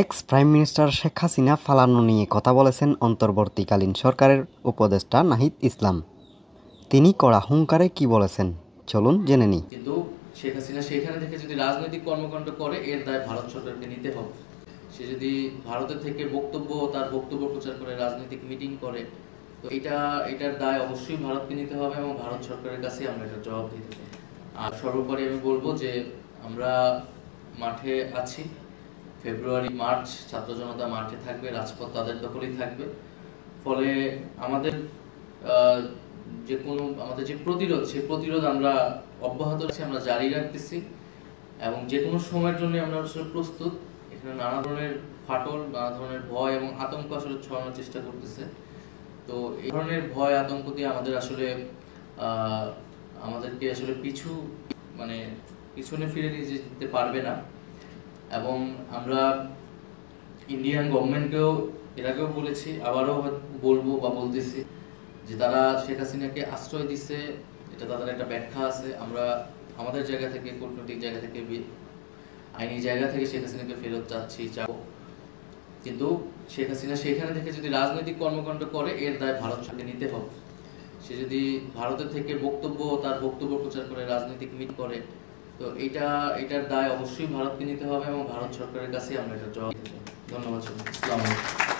X prime minister Sheikh Hasina ফালানো নিয়ে কথা বলেছেন অন্তর্বর্তীকালীন সরকারের উপদেষ্টা নাহিদ ইসলাম। তিনি কড়া হুঙ্কারে কি বলেছেন চলুন জেনে নিই। কিন্তু শেখ হাসিনা সেখানে থেকে যদি রাজনৈতিক কর্মকাণ্ড করে এর দায় ভারত সরকারকে নিতে হবে। সে যদি ভারতের থেকে তার বক্তব্য প্রচার করে রাজনৈতিক মিটিং করে, তো এটার দায় অবশ্যই ভারতকে নিতে হবে এবং ভারত সরকারের কাছে আমরা এটা জবাব দিতে হবে। আর সর্বোপরি আমি বলবো যে আমরা মাঠে আছি। ফেব্রুয়ারি মার্চ ছাত্র জনতা মাঠে থাকবে, রাজপথ তাদের দখলেই থাকবে। ফলে আমাদের আমাদের যে প্রতিরোধ, সেই প্রতিরোধ আমরা অব্যাহত রাখছি, আমরা জারি রাখতেছি এবং যে কোনো সময়ের জন্য আমরা আসলে প্রস্তুত। এখানে নানা ধরনের ফাটল, নানা ধরনের ভয় এবং আতঙ্ক আসলে ছড়ানোর চেষ্টা করতেছে। তো এই ধরনের ভয় আতঙ্ক দিয়ে আমাদেরকে আসলে পিছনে ফিরে নিয়ে যেতে পারবে না। এবং আমরা ইন্ডিয়ান গভর্নমেন্টকেও এর আগেও বলেছি, আবারও বলবো বা বলতেছি যে তারা শেখ হাসিনাকে আশ্রয় দিচ্ছে, এটা তাদের একটা ব্যাখ্যা আছে। আমরা আমাদের জায়গা থেকে, কূটনৈতিক জায়গা থেকে, আইনি জায়গা থেকে শেখ হাসিনাকে ফেরত চাবো। কিন্তু শেখ হাসিনা সেখানে থেকে যদি রাজনৈতিক কর্মকাণ্ড করে এর দায় ভারত সরকারকে নিতে হবে। সে যদি ভারতের থেকে তার বক্তব্য প্রচার করে রাজনৈতিক মিট করে, তো এটার দায় অবশ্যই ভারতকে নিতে হবে এবং ভারত সরকারের কাছে আমরা এটা জবাব দেব। ধন্যবাদ। আসসালামু আলাইকুম।